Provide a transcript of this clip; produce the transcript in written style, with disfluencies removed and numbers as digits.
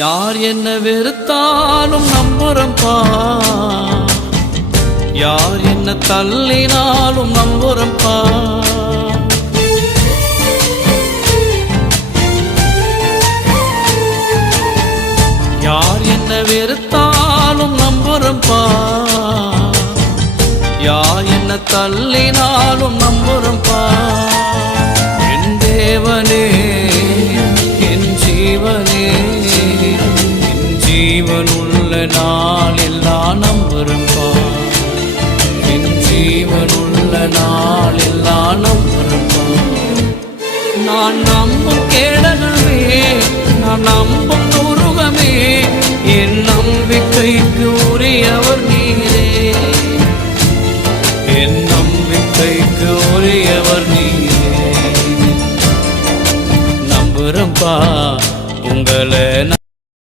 யார் என்ன வெறுத்தாலும் நம்புறம்பா, யார் என்ன தள்ளினாலும் நம்புறம்பா. யார் என்ன வெறுத்தாலும் நம்புறம்பா, யார் என்ன தள்ளினாலும் நம்புறம்பா. என் தேவனே என் ஜீவனே, என் ஜீவனுள்ள நாள் எல்லாம் நம்புறம்பா, என் ஜீவனுள்ள நாள் எல்லாம் நம்புறம்பா. நான் நம்பும் கேடகமே, நான் நம்பும் துருகமே, என் நம்பிக்கைக்கு